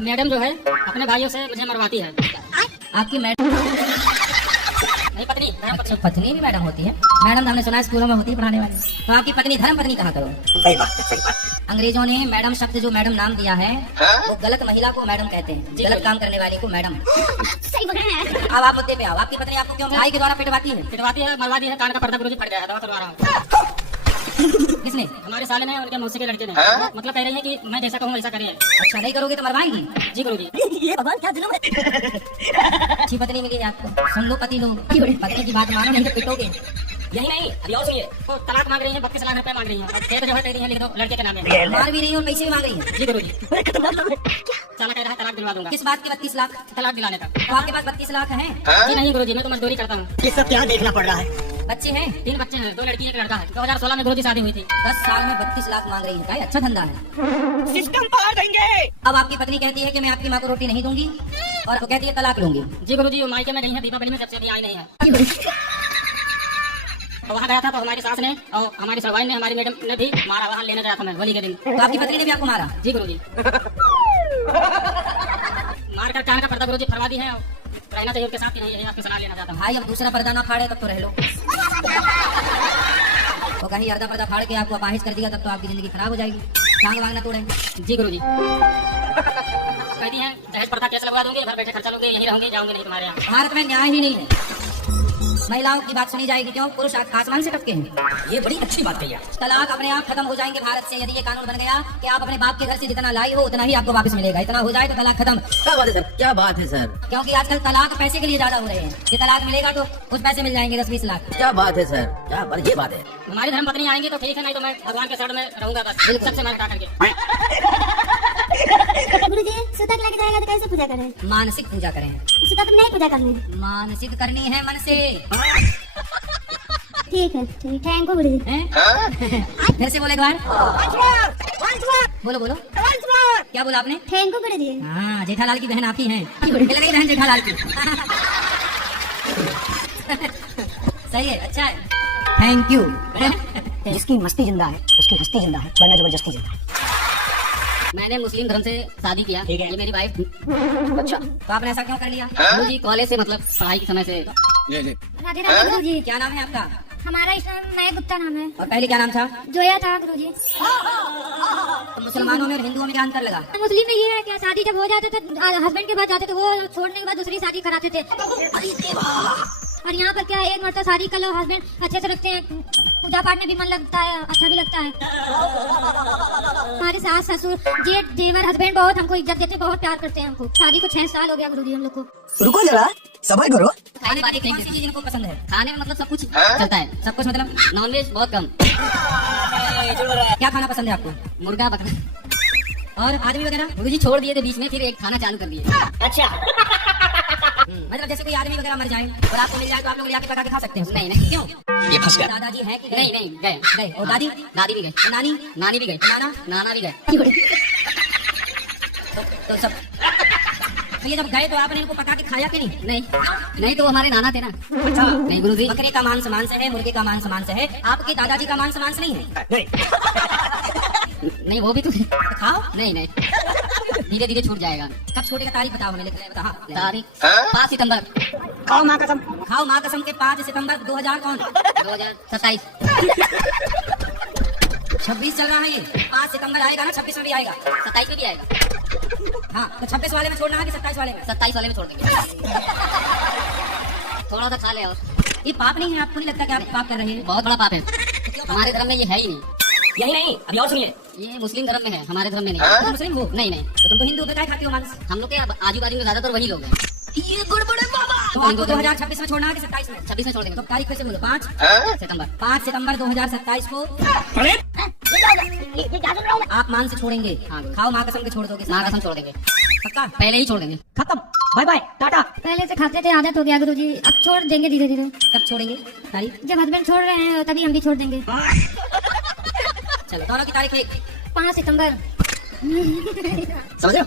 Madam जो है अपने भाइयों से मुझे मरवाती है। आपकी मैडम नहीं पत्नी, अच्छा पत्नी भी मैडम होती है। मैडम तो हमने सुना है स्कूलों में होती है पढ़ाने वाली। तो आपकी पत्नी धर्म पत्नी कहा करो। सही बात है, सही बात। अंग्रेजों ने मैडम शब्द जो मैडम नाम दिया है वो गलत महिला को मैडम कहते हैं, गलत काम करने वाली को मैडम। सही बोल रहे हैं। अब आप मुद्दे पे आओ। आपकी पत्नी आपको क्यों भाई के द्वारा पिटवाती है? पिटवाती है, मरवाती है। कान का पर्दा गुरुजी फट गया है, दवा करवा रहा हूँ। किसने? हमारे साले ने, उनके मौसी के लड़के ने। मतलब कह रही है कि मैं जैसा कहूँ वैसा करिए। अच्छा नहीं करोगे तो मरवाएंगी? जी गुरुजी। ये भगवान क्या जुल्म है। अच्छी पत्नी मिली है आपको। सुन लो पति लोग, पत्नी की बात मानो नहीं तो पिटोगे। यही नहीं, अभी और सुनिए। वो तलाक मांग रही है, 32 लाख रुपए मांग रही है। और खेत जो है तेरी है, लिख दो लड़के के नाम में। मार भी रही है और पैसे भी मांग रही है। जी गुरुजी। क्या? साला कह रहा है तलाक दिलवा दूंगा। किस बात के 32 लाख? तलाक दिलाने का। तो आपके पास 32 लाख हैं? जी नहीं गुरुजी, मैं तो मजदूरी करता हूँ। ये सब क्या देखना पड़ रहा है? बच्चे हैं? 3 बच्चे हैं, 2 लड़की 1 लड़का है। 2016 में गुरुजी शादी हुई थी। 10 साल में 32 लाख मांग रही है। क्या अच्छा धंधा है। सिस्टम पार देंगे। अब आपकी पत्नी कहती है कि मैं आपकी माँ को रोटी नहीं दूंगी और वो कहती है तलाक लूंगी। जी गुरुजी, वो मायके में नहीं है, दीपावली में सबसे अभी आई नहीं है। तो वहाँ गया था तो हमारी सास ने और हमारी सरवाई ने, हमारी मैडम ने भी मारा। वहाँ लेने गया था मैं होली के दिन। तो आपकी पत्नी ने भी आपको मारा? जी गुरुजी। मार कर कान का पर्दा गुरुजी फरवा दी है। और रहना चाहिए उसके साथ कि नहीं, यही आपकी सलाह लेना चाहता हूँ। भाई अब दूसरा पर्दा ना फाड़े तब तो रह लो। तो कहीं अर्धा पर्दा फाड़ के आपको अपाहिज कर दिया तब तो आपकी जिंदगी खराब हो जाएगी। टांग वांग ना तोड़े। जी गुरुजी। कहती है दहेज प्रथा केस लगवा दूंगी, घर बैठे खर्चा लोगे, यहीं रहूंगी, जाऊंगी नहीं तुम्हारे यहाँ। भारत में न्याय ही नहीं है। महिलाओं की बात सुनी जाएगी क्यों? पुरुष आसमान से टपके हैं। ये बड़ी अच्छी बात कही। तलाक अपने आप खत्म हो जाएंगे भारत से यदि ये कानून बन गया कि आप अपने बाप के घर से जितना लाई हो उतना ही आपको वापस मिलेगा। इतना हो जाए तो तलाक खत्म। क्या बात है सर? क्या बात है सर? क्योंकि आजकल तलाक पैसे के लिए ज्यादा हो रहे हैं कि तलाक मिलेगा तो कुछ पैसे मिल जाएंगे 10-20 लाख। क्या बात है सर? क्या बात? ये बात है। हमारी धर्म पत्नी आएंगी तो ठीक है, नहीं तो मैं भगवान के शरण में रहूंगा बस। सबसे मार काट करके। गुरुजी सूतक लग जाएगा तो कैसे पूजा करें? मानसिक पूजा करें। सूतक नहीं पूजा करनी, मानसिक करनी है मन से। ठीक है। ठीक, थैंक यू गुरुजी। फिर से बोले एक बार। बोलो बोलो। क्या बोला आपने? थैंक यू गुरुजी। हाँ, जेठालाल की बहन आप ही हैं। मिल गई बहन जेठालाल की। सही है, अच्छा है। Thank you. जिसकी मस्ती जिंदा है उसकी हस्ती जिंदा है, वरना जबरदस्ती जिंदा है। मैंने मुस्लिम धर्म से शादी किया। ठीक है। ये मेरी वाइफ। अच्छा, तो आपने ऐसा क्यों कर लिया? गुरुजी कॉलेज से, मतलब पढ़ाई के समय से। राधे राधे गुरुजी। क्या नाम है आपका? हमारा इस्लाम में गुप्ता नाम है। और पहले क्या नाम था? जोया था गुरुजी। तो मुसलमानों में और हिंदुओं में क्या अंतर लगा? मुस्लिम में ये है कि शादी जब हो जाते तो हस्बैंड के पास जाते तो वो छोड़ने के बाद दूसरी शादी कराते थे। और यहाँ पर क्या है, एक मरतबा शादी कर लो, हस्बैंड अच्छे से रखते हैं, पूजा पाठ में भी मन लगता है, अच्छा भी लगता है। हमारे सास ससुर जेठ देवर हस्बैंड बहुत हमको इज्जत देते, बहुत प्यार करते हैं हमको। शादी को 6 साल हो गया गुरुजी हम लोग को। रुको जरा, सबर करो। खाने वाली कौन सी चीज इनको पसंद है? खाने में मतलब सब कुछ चलता है। सब कुछ मतलब? नॉनवेज बहुत कम। क्या खाना पसंद है आपको? मुर्गा बकरा। और आदमी वगैरह? गुरुजी छोड़ दिए थे बीच में, फिर एक खाना चालू कर दिए। मतलब जैसे कोई आदमी वगैरह मर जाए और आपको मिल जाए तो आप लोग ले आके पका के खा सकते हैं उसको? नहीं नहीं। क्यों? ये फंस गया। दादाजी है कि नहीं नहीं गए। गए? और दादी? दादी भी गए, नानी? नानी भी गए, नाना? नाना भी गए। तो सब तो ये जब गए तो आपने इनको पका के खाया कि नहीं? नहीं नहीं, तो वो हमारे नाना थे ना। नहीं गुरुजी। बकरे का मांस मांस है, मुर्गे का मांस मांस है, आपके दादाजी का मांस मांस नहीं है? नहीं वो भी तो तो खाओ। नहीं नहीं, धीरे धीरे छूट जाएगा। कब छोटे का तारीख बताओ हमें, लिख रहे बताओ। तारीख 5 सितंबर खाओ माँ कसम। खाओ माँ कसम के 5 सितंबर 2000 कौन? 2027। 26 चल रहा है ये। 5 सितंबर आएगा ना, 26 में भी आएगा। 27 में भी आएगा। हाँ, तो 26 वाले में छोड़ना है कि 27 वाले में? 27 वाले में छोड़ देंगे। थोड़ा सा खा ले। और ये पाप नहीं है? आपको नहीं लगता कि आप पाप कर रहे हैं? बहुत बड़ा पाप है, हमारे धर्म में ये है ही नहीं। यही नहीं, अभी और सुनिए। ये मुस्लिम धर्म में है, हमारे धर्म में नहीं। तुम मुस्लिम हो? नहीं नहीं, तो तुम तो हिंदू पे क्या खाते हो मांस? हम लोग के आजू बाजू में ज्यादातर वही लोग हैं। ये गड़बड़ है बाबा। तो आपको 2026 में छोड़ना है कि 27 में? 26 में छोड़ देंगे। तो तारीख कैसे बोलो? 5 सितंबर। 5 सितंबर 2027 को आप मांस छोड़ेंगे? हाँ। खाओ माँ कसम के छोड़ दोगे? माँ कसम छोड़ देंगे, पक्का? पहले ही छोड़ देंगे। खत्म, बाय बाय, टाटा। पहले से खाते थे, आदत हो गया गुरुजी, अब छोड़ देंगे धीरे धीरे। कब छोड़ेंगे तारीख? जब हस्बैंड छोड़ रहे हैं तभी हम भी छोड़ देंगे। चलो दोनों की तारीख एक। 5 सितंबर। समझ रहे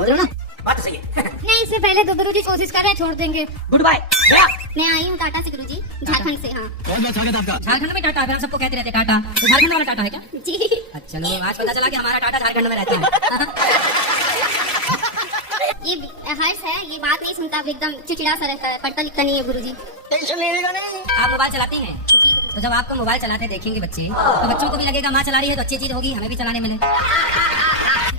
हो ना? बात तो सही है। नहीं, इससे पहले तो गुरुजी कोशिश कर रहे हैं, छोड़ देंगे। Goodbye. गया। मैं आई हूँ टाटा से गुरुजी, झारखंड से। हाँ झारखंड में टाटा है, हम सबको कहते रहते टाटा। तो झारखंड वाला टाटा है क्या? जी। अच्छा चलो, आज पता चला कि हमारा टाटा झारखंड में रहता है। ये हर्ष है, ये बात नहीं सुनता, एकदम चिड़चिड़ा सा रहता है, पढ़ता लिखता नहीं है गुरुजी। टेंशन लेने का नहीं। आप मोबाइल चलाती हैं? जी तो जब आपको मोबाइल चलाते देखेंगे बच्चे तो बच्चों को भी लगेगा माँ चला रही है तो अच्छी चीज होगी, हमें भी चलाने मिले।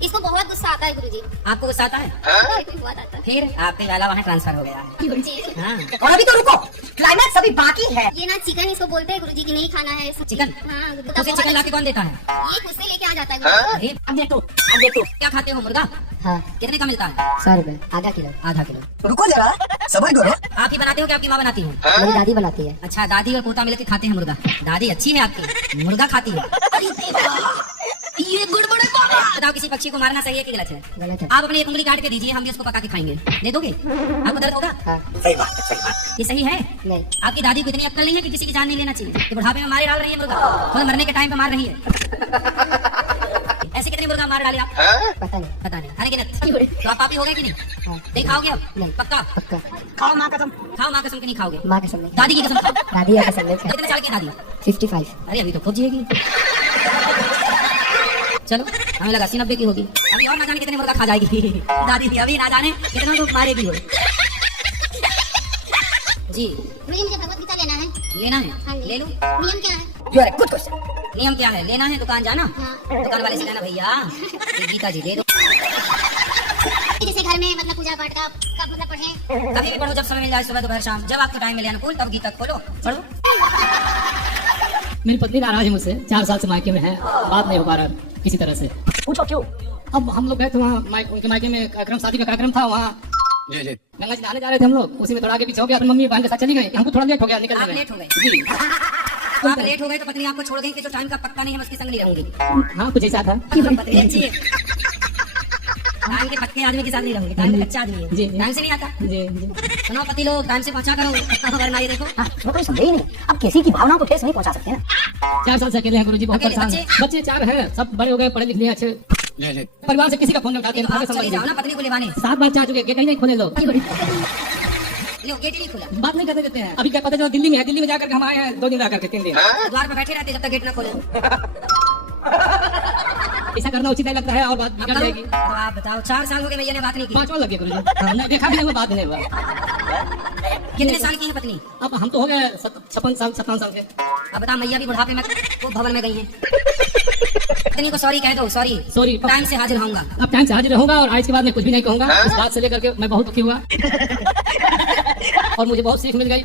इसको बहुत गुस्सा आता है गुरुजी। आपको गुस्सा आता है? बहुत आता है। फिर आपके वाला वहाँ ट्रांसफर हो गया है। गुरुजी हाँ, और अभी तो रुको, क्लाइमैक्स अभी बाकी है। ये ना चिकन इसको बोलते हैं गुरुजी की नहीं खाना है। चिकन? हाँ, उसे चिकन लाके कौन देता है? ये खुद से लेके आ जाता है गुरुजी। अरे, अब देखो क्या खाते हो मुर्गा? हाँ कितने का मिलता है? 100 रुपए आधा किलो। आधा किलो। रुको जरा, सब्र करो। आप ही बनाते हो कि आपकी माँ बनाती है? मेरी दादी बनाती है। अच्छा, दादी और पोता मिलकर खाते हैं मुर्गा। दादी अच्छी है आपकी, मुर्गा खाती है। ये गुड़बड़ है बाबा। बताओ किसी पक्षी को मारना सही है कि गलत है? गलत है। आप अपनी एक उंगली काट के दीजिए, हम भी उसको पका के खाएंगे। दे दोगे? आपको दर्द होगा? हाँ सही बात है, सही बात। ये सही है? नहीं। आपकी दादी को इतनी अक्ल नहीं है कि किसी की जान नहीं लेना चाहिए, कि बुढ़ापे में मारे डाल रही है मुर्गा, खुद मरने के टाइम पे मार रही है। ऐसे कितने मुर्गा मार डाले आप? पता नहीं। पता नहीं, अनगिनत। तो आप पापी हो गए कि नहीं? हाँ। नहीं खाओगे अब? नहीं। पक्का? पक्का। खाओ माँ कसम की नहीं खाओगे? माँ कसम नहीं। दादी की कसम खाओ। दादी का कसम नहीं। कितने साल की दादी? 55। अरे अभी तो खूब जिएगी। चलो, हमें लगा 80-90 की होगी। अभी और ना जाने कितने मुर्गा खा जाएगी दादी, अभी ना जाने कितना तो मारेगी वो। जी गुरुजी मुझे भगवत गीता लेना है। लेना है? हाँ जी। ले लो। नियम क्या है? You are a good question. नियम क्या है? लेना है, दुकान जाना, हाँ। दुकान वाले से कहना भैया ये गीता जी दे दो। जैसे घर में मतलब पूजा पाठ का कब मतलब पढ़े? कभी भी पढ़ो, जब समय मिल जाए, सुबह दोपहर शाम, जब आपको टाइम मिले अनुकूल, तब गीता खोलो पढ़ो। मेरी पत्नी नाराज है मुझसे, 4 साल से मायके में है, बात नहीं हो पा रहा किसी तरह से। पूछो क्यों? अब हम लोग गए थे वहाँ, उनके मायके में कार्यक्रम, शादी का कार्यक्रम था वहाँ। गंगा जी नहाने जा रहे थे हम लोग, उसी में थोड़ा आगे पीछे हो गया, अपनी मम्मी बहन के साथ चली गई, हमको थोड़ा लेट हो गया निकलने आप में। लेट हो गए? जी तो आप लेट हो गए तो पत्नी आपको छोड़ गई कि जो टाइम का पक्का नहीं है, मैं उसके संग नहीं रहूंगी। हाँ कुछ ऐसा था। पत्नी अच्छी है, टाइम के पक्के आदमी के साथ नहीं रहूंगी, टाइम का कच्चा आदमी जी। है, टाइम से नहीं आता। जी जी। सुनो पति लोग, टाइम से पहुंचा करो, वरना ये देखो। हाँ, इसमें कोई संदेह ही नहीं। अब किसी की भावनाओं को ठेस नहीं पहुंचा सकते ना। 4 साल से अकेले हैं गुरुजी, बहुत अकेले परेशान हैं। बच्चे 4 हैं, सब बड़े हो गए, पढ़े लिख लिए अच्छे। परिवार से किसी का फोन नहीं उठाते हैं, आप आगे चले समझ जाओ लीजिए। ना पत्नी को लेवाने। 7 बार चाह चुके, गेट ही नहीं खोले लोग, लो, गेट ही नहीं खुला। बात नहीं करने देते हैं। अभी क्या पता चला दिल्ली में है, दिल्ली में जाकर के हम आए हैं 2 दिन रह करके 3 दिन। द्वार पर बैठे रहते जब तक गेट ना खोले। ऐसा करना उचित नहीं लगता है और बात बिगड़ जाएगी। तो आप बताओ, 4 साल हो गए भैया ने बात नहीं की। 5वां लग गया गुरुजी। हमने देखा भी नहीं हुआ, बात नहीं हुआ। कितने साल की है पत्नी? अब हम तो हो गए 56 साल 57 साल के। अब बता, मैया भी बुढ़ापे में वो भवन में गई हैं। पत्नी को सॉरी कह दो, सॉरी सॉरी। टाइम से हाजिर होऊंगा। अब टाइम से हाजिर रहूंगा और आज के बाद मैं कुछ भी नहीं कहूंगा। इस बात से लेकर के मैं बहुत दुखी हुआ और मुझे बहुत सीख मिल गई।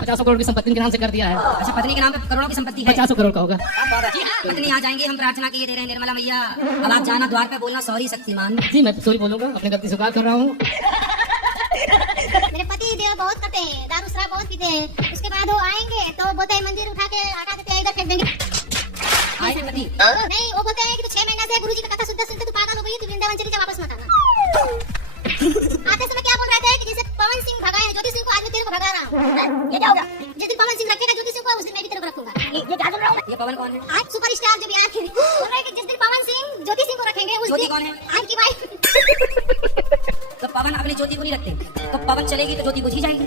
50 करोड़ की संपत्ति के नाम से कर दिया है। अच्छा, पत्नी के नाम पे करोड़ों की संपत्ति है? 50 करोड़ का होगा। पत्नी आ जाएंगी, हम प्रार्थना किए दे रहे हैं निर्मला मैया। अब आप जाना द्वार पे, बोलना सॉरी शक्तिमान। जी मैं सॉरी बोलूंगा, अपनी गलती स्वीकार कर रहा हूँ। मेरे पति देव बहुत करते हैं, दारू शराब बहुत पीते हैं। उसके बाद वो आएंगे तो बोलते हैं मंदिर उठा के हटा देते हैं, इधर फेंक देंगे। आए थे पति? नहीं, वो बोलते हैं कि तू 6 महीना से गुरुजी का कथा सुनते सुनते तू पागल हो गई, तू वृंदावन चली जा, वापस मत आना। आते समय क्या बोल रहे थे कि जैसे पवन सिंह भगाए हैं ज्योति सिंह को, आज मैं तेरे को भगा रहा हूँ। ये क्या होगा? जिस दिन पवन सिंह रखेगा ज्योति सिंह को, उस दिन मैं भी तेरे को रखूंगा। ये क्या बोल रहा हूँ? ये पवन कौन है? आज सुपरस्टार जो बिहार के बोल रहे हैं कि जिस दिन पवन सिंह ज्योति सिंह को रखेंगे, उस ज्योति दिन कौन है? आपकी वाइफ। तो पवन अपनी ज्योति को नहीं रखते, तो पवन चलेगी तो ज्योति बुझी जाएगी।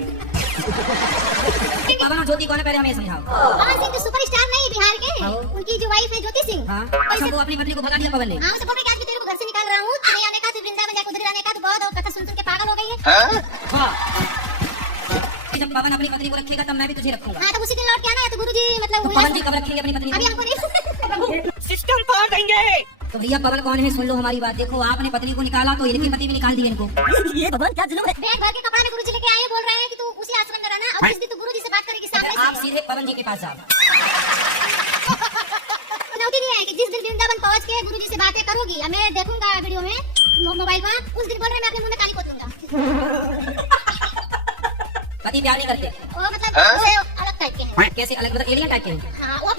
पवन और ज्योति कौन है, पहले हमें समझाओ। पवन सिंह तो सुपरस्टार नहीं बिहार के, हाँ। उनकी जो वाइफ है ज्योति सिंह। हाँ, तो अच्छा, इसे- वो अपनी पत्नी को भगा दिया पवन ने। हाँ, उसे बोल रहे कि आज मैं तेरे को घर से निकाल रहा हूँ, तू नहीं आने का, तू वृंदावन जाकर उधर रहने का, तू बहुत कथा सुन सुन के पागल हो गई है। जब पवन अपनी पत्नी को रखेगा तब मैं भी तुझे रखूंगा। हाँ, तो उसी दिन लौट के आना है, तो गुरुजी मतलब तो पवन जी कब रखेंगे अपनी पत्नी अभी को? हमको नहीं। सिस्टम तोड़ देंगे। तो भैया पवन कौन है, सुन लो हमारी बात। देखो, आपने पत्नी को निकाला तो इनकी पति भी निकाल दी इनको। ये भगवान क्या जुल्म है? बैग भर के कपड़ा में गुरुजी लेके आए, बोल रहे हैं कि तू उसी आश्रम में रहना, और जिस दिन तू गुरुजी से बात करेगी सामने आप से, सीधे पवन जी के पास जाओ। नौकरी नहीं है कि जिस दिन वृंदावन पहुंच के गुरुजी से बातें करोगी, अब मैं देखूंगा वीडियो में मोबाइल पर, उस दिन बोल रहे हैं मैं अपने मुंह में काली पोत लूंगा। पति प्यार नहीं करते? वो मतलब वो अलग टाइप के हैं। कैसे अलग, मतलब एलियन टाइप के हैं? हाँ, वो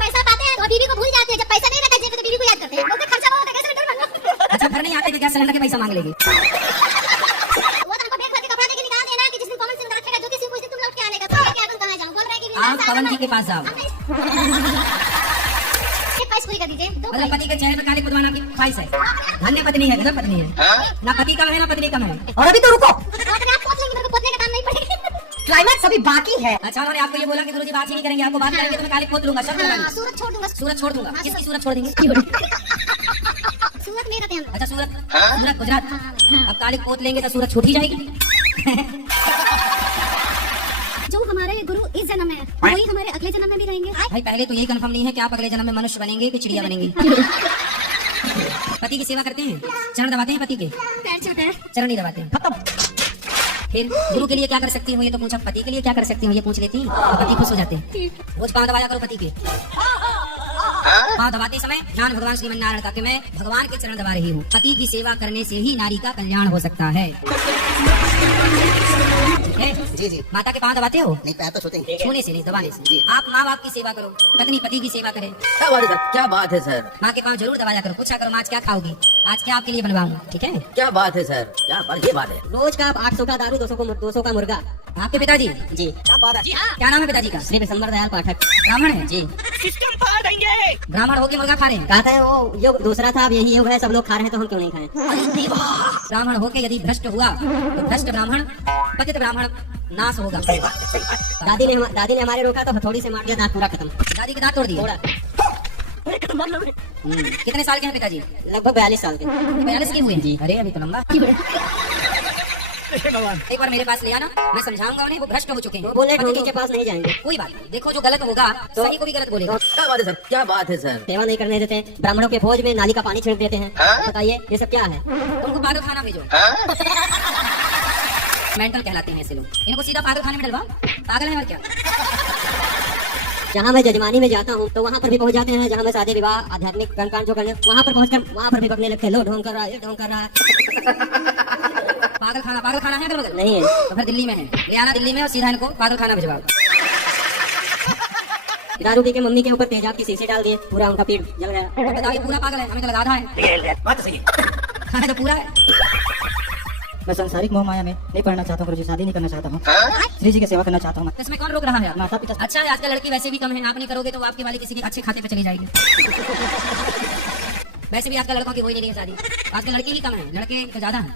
पैसा पाते हैं तो बीवी को भूल जाते हैं, जब पैसा नहीं रहता जेब में तो बीवी को याद करते हैं, बोलते खर्चा बहुत है, कैसे डर बनना। अच्छा, घर नहीं आते कि गैस सिलेंडर के पैसा मांग लेगी? वो तो हमको बैग भर के कपड़ा देके निकाल देना कि जिस दिन पवन सिंह रखेगा ज्योति सिंह को, उस दिन तुम लौट के आने का। तो मैं क्या करूं, कहां जाऊं? बोल रहे हैं कि आप पवन जी के पास जाओ। एक ख्वाहिश पूरी कर दीजिए। दो मतलब पति के चेहरे पर काली कुदवाना आपकी ख्वाहिश है? धन्य पत्नी है, गजब पत्नी है। ना पति कम है ना पत्नी कम है। और अभी तो रुको, अपने आप पोत लेंगे, मेरे को पोतने का काम नहीं पड़ेगा। क्लाइमैक्स अभी बाकी है। अच्छा, उन्होंने आपको ये बोला कि गुरुजी बात ही नहीं करेंगे, आपको बात करेंगे तो मैं काली पोत लूंगा, शब्द हाँ, लगाएंगे। सूरत छोड़ दूंगा। सूरत छोड़ दूंगा। किसकी सूरत छोड़ देंगे? सूरत में रहते हैं हम लोग। अच्छा सूरत, सूरत गुजरात। अब काली पोत लेंगे तो सूरत छूट ही जाएगी। जो हमारे गुरु इस जन्म में है वही हमारे अगले जन्म में भी रहेंगे। भाई पहले तो यही कंफर्म नहीं है कि आप अगले जन्म में मनुष्य बनेंगे कि चिड़िया बनेंगे। पति की सेवा करते हैं, चरण दबाते हैं पति के, पैर छूटे हैं। चरण नहीं दबाते हैं। फिर गुरु के लिए क्या कर सकती हूँ ये तो पूछा, पति के लिए क्या कर सकती हूँ ये पूछ लेती हूँ, तो पति खुश हो जाते हैं। रोज पाँव दबाया करो पति के। पाँव दबाते समय ध्यान भगवान श्री नारायण का कि मैं भगवान के चरण दबा रही हूँ। पति की सेवा करने से ही नारी का कल्याण हो सकता है। जी जी। माता के पाँव दबाते हो? नहीं, पैर तो छूते हैं। छूने से नहीं, दबाने से। आप माँ बाप की सेवा करो, पत्नी पति की सेवा करे। क्या बात है सर, क्या बात है सर, माँ के पाँव जरूर दबाया करो, पूछा करो आज क्या खाओगी, आज क्या आपके लिए बनवाऊं, ठीक है? क्या बात है सर, क्या बात, ये बात है। रोज का 800 का दारू, 200 का मुर्गा। आपके पिताजी? जी। क्या बात है। क्या नाम है पिताजी का? श्री विशंबर दयाल पाठक। ब्राह्मण है जी। ब्राह्मण होके मुर्गा खा रहे हैं? कहते हैं वो युग दूसरा था, अब यही युग है, सब लोग खा रहे हैं तो हम क्यों नहीं खाएं। ब्राह्मण होके यदि भ्रष्ट हुआ तो भ्रष्ट ब्राह्मण पतित ब्राह्मण नाश होगा। दादी ने हमारे रोका तो हथौड़ी से मार दिया, दांत पूरा खत्म। दादी के दांत तोड़ दिए? कितने साल के हैं पिताजी? लगभग 42 साल के। 42 के हुए हैं? जी। अरे अभी तो लंबा। एक बार मेरे पास ले आना, मैं समझाऊंगा उन्हें, वो भ्रष्ट हो चुके हैं। बोले ढोंगी के पास नहीं जाएंगे। कोई बात नहीं, देखो जो गलत होगा तो सही को भी गलत बोलेगा। क्या बात है सर, क्या बात है सर। सेवा नहीं करने देते, ब्राह्मणों के भोज में नाली का पानी छिड़क देते हैं। बताइए ये सब क्या है। उनको पागल खाना भेजो। मेंटल कहलाते हैं ऐसे लोग, इनको सीधा पागल खाने में डलवाओ, पागल है और क्या। जहाँ मैं जजमानी में जाता हूँ तो वहाँ पर भी पहुँच जाते हैं, जहाँ मैं शादी विवाह आध्यात्मिक कर्मकांड जो करने, वहाँ पर पहुँचकर वहाँ पर भी बकने लगते हैं, लो ढोंग कर रहा है, ये ढोंग कर रहा है। पागल खाना है अगल बगल? नहीं है। तो फिर दिल्ली में है, ले आना दिल्ली में और सीधा इनको पागल खाना भिजवाओ। दारू पी के मम्मी के ऊपर तेजाब की शीशी डाल दिए, पूरा उनका पेट जल गया। बताओ ये पूरा पागल है, हमें तो लगा रहा है। बात तो सही है। हमें तो पूरा है। मैं सांसारिक मोह माया में नहीं पढ़ना चाहता हूँ गुरुजी, शादी नहीं करना चाहता हूँ, श्री जी की सेवा करना चाहता हूँ मैं। इसमें कौन रोक रहा है? माता पिता। अच्छा है, आजकल लड़की वैसे भी कम है, आप नहीं करोगे तो आपकी वाली किसी के अच्छे खाते पे चली जाएगी। वैसे भी आजकल लड़कों की कोई नहीं रही है शादी, आजकल लड़की ही कम है, लड़के तो ज्यादा है।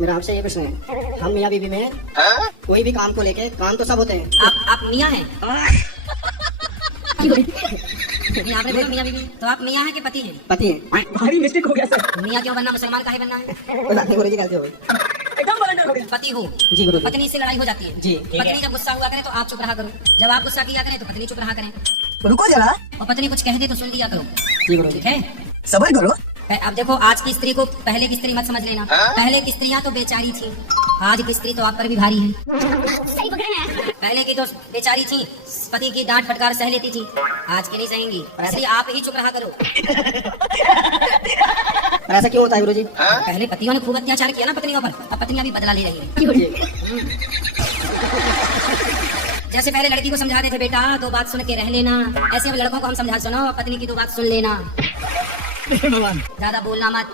मेरा आपसे ये प्रश्न है, हम मियाँ बीवी में कोई भी काम को लेके, काम तो सब होते हैं। आप मियाँ हैं? नहीं, आपने बोला मियाँ बीवी, तो आप मियाँ हैं कि पति हैं? पति है। भारी मिस्टेक हो गया सर। मियाँ क्यों बनना, मुसलमान काहे बनना है? गुरुजी गलती हो गई। पति हो, जी गुरुजी। पत्नी से लड़ाई हो जाती है। जी। पत्नी जब गुस्सा हुआ करे तो आप चुप रहा करो, जब आप गुस्सा किया करें तो पत्नी चुप रहा करें, रुको जरा। और पत्नी कुछ कह दे तो सुन लिया करो, जी गुरुजी। ठीक है? सबर करो। अब देखो, आज की स्त्री को पहले की स्त्री मत समझ लेना। पहले की स्त्रियां तो बेचारी थी, आज की स्त्री तो आप पर भी भारी है। पहले की तो बेचारी थी, पति की डांट फटकार सह लेती थी, आज की नहीं सहेंगी, इसलिए आप ही चुप रहा करो। ऐसा क्यों होता है गुरुजी? पहले पतियों ने खूब अत्याचार किया ना पत्नियों पर, अब पत्नियां भी बदला ले रही है। जैसे पहले लड़की को समझाते थे, बेटा 2 बात सुन के रह लेना, ऐसे अब लड़कों को हम समझा, सुनो पत्नी की 2 बात सुन लेना, ज्यादा बोलना मत,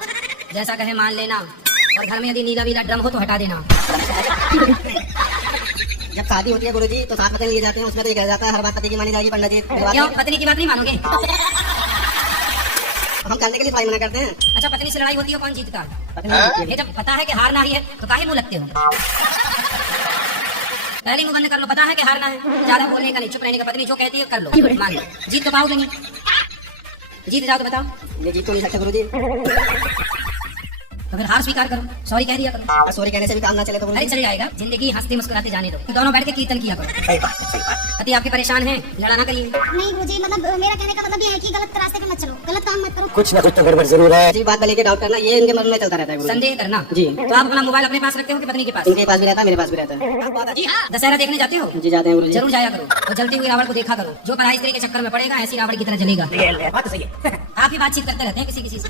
जैसा कहे मान लेना, और घर में यदि नीला वीला ड्रम हो तो हटा देना। जब शादी होती है गुरुजी तो साथ में लिए जाते हैं, उसमें तो ये कहा जाता है हर बात पति की मानी जाएगी, पंडित जी। क्यों पत्नी की बात नहीं मानोगे? हम करने के लिए फाइल मना करते हैं। अच्छा, पत्नी से लड़ाई होती है, कौन जीतता? पत्नी ये जब पता है कि हारना ही है तो काहे मुंह लगते हो? पहले मुंह बंद कर लो, पता है कि हारना है, ज्यादा बोलने का नहीं, चुप रहने का। पत्नी जो कहती है कर लो, मान लो। जीत तो पाओगे नहीं, जीत जाओ तो बताओ। ये जीत तो नहीं सकते गुरुजी। तो फिर हार स्वीकार करो, सॉरी कह दिया करो। सॉरी कहने से भी काम ना चले तो अरे गुरुजी। चल जाएगा, जिंदगी हंसते मुस्कुराते जाने दो। तो दोनों बैठ के कीर्तन किया करो। सही बात, सही बात। पति आपके परेशान हैं, लड़ा ना करिए। नहीं गुरुजी, मतलब मेरा कहने का मतलब ये है कि गलत रास्ते पे मत चलो, गलत काम मत करो। कुछ ना कुछ तो गड़बड़ जरूर है। जी बात पर लेके डाउट करना, ये इनके मन में चलता रहता है गुरुजी। संदेह करना जी। तो आप अपना मोबाइल अपने पास रखते हो कि पत्नी के पास? इनके पास भी रहता है, मेरे पास भी रहता है। जी हाँ। दशहरा देखने जाते हो? जी जाते हैं गुरुजी। जरूर जाया करो, और जलती हुई रावण को देखा करो। जो पराई स्त्री के चक्कर में पड़ेगा ऐसी रावण की तरह जलेगा। बात तो सही है। आप ही बातचीत करते रहते हैं किसी किसी से।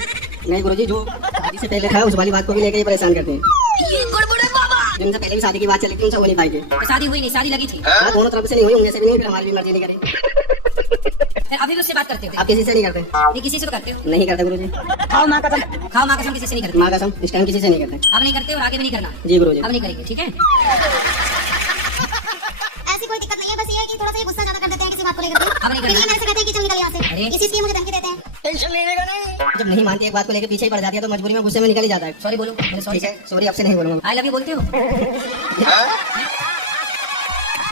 नहीं गुरुजी, जो शादी से पहले था उस वाली बात को भी लेके ही परेशान करते हैं। ये गड़बड़ है बाबा। जिनसे पहले भी शादी की बात चली थी उनसे हो नहीं पाई थी। तो शादी हुई नहीं, शादी लगी थी। हाँ, दोनों तरफ से नहीं हुई, उनसे भी नहीं, फिर हमारी भी मर्जी नहीं करी। फिर अभी भी उससे बात करते हो? आप किसी से नहीं करते? ये किसी से तो करते हो? नहीं करते गुरुजी। खाओ माँ कसम, खाओ माँ कसम, किसी से नहीं करते। माँ कसम इस टाइम किसी से नहीं करते। अब नहीं करते और आगे भी नहीं करना। जी गुरुजी। अब नहीं करेंगे, ठीक है? ऐसी कोई दिक्कत नहीं है, बस ये है कि थोड़ा सा ये गुस्सा ज्यादा कर देते हैं किसी बात को लेकर के। अब नहीं फिर ये करना। मेरे से कहते हैं कि चल निकल यहाँ अरे। से, इसी से मुझे धमकी देते हैं। जब नहीं मानती एक बात को लेके पीछे ही पड़ जाती है तो मजबूरी में गुस्से में निकल ही जाता है। सॉरी बोलो, मेरे सॉरी। ठीक है, सॉरी आपसे नहीं बोलूंगा। आई लव यू बोलते हो?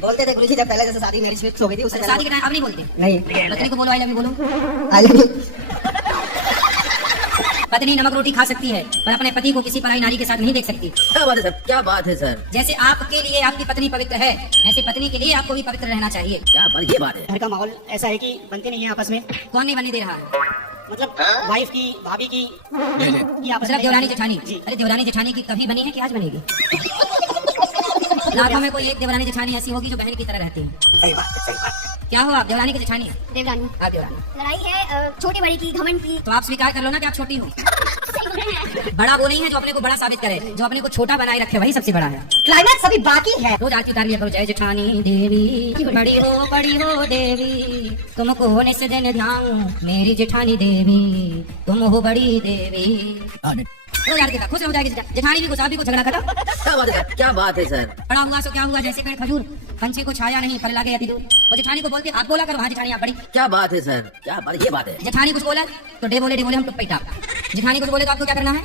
बोलते थे गुरुजी जब पहले जैसे शादी मेरी फिक्स हो गई थी उससे शादी के टाइम अब नहीं बोलते? नहीं। पत्नी को बोलो आई लव यू बोलो। I love you. पत्नी नमक रोटी खा सकती है पर अपने पति को किसी पराई नारी के साथ नहीं देख सकती। क्या बात है सर, क्या बात है सर। जैसे आपके लिए आपकी पत्नी पवित्र है, ऐसे पत्नी के लिए आपको भी पवित्र रहना चाहिए। क्या बात, ये बात है। घर का माहौल ऐसा है कि बनते नहीं है आपस में, कौन नहीं बनने दे रहा है? मतलब वाइफ की, भाभी की आपस मतलब में देवरानी जेठानी। जी। अरे देवरानी जेठानी की कभी बनी है कि आज बनेगी? लाखों में कोई एक देवरानी जेठानी ऐसी होगी जो बहन की तरह रहती है। सही बात है, सही बात है। क्या हो आप, देवरानी की जेठानी? देवरानी। आप देवरानी। लड़ाई है छोटे बड़े की, घमंड की। तो आप स्वीकार कर लो ना कि आप छोटी हो। बड़ा वो नहीं है जो अपने को बड़ा साबित करे, जो अपने को छोटा बनाए रखे वही सबसे बड़ा है। क्लाइमैक्स अभी बाकी है। रोज आरती उतार लिया करो, जय जेठानी देवी बड़ी हो देवी, तुमको निस दिन ध्यान मेरी जेठानी देवी, तुम हो बड़ी देवी। रोज आरती का खुश हो जाएगी जेठानी भी, कुछ आप भी कुछ झगड़ा खत्म। क्या बात है सर, क्या बात है सर। बड़ा हुआ सो क्या हुआ, जैसे पेड़ खजूर पंछी को छाया नहीं फल लागे अति दूर। और जेठानी को बोलते आप बोला करो, हाँ जेठानी आप बड़ी। क्या बात है सर, क्या बात, ये बात है। जेठानी कुछ बोला तो डे बोले हम टुप्पी टाप। जेठानी कुछ बोले तो आपको क्या करना है?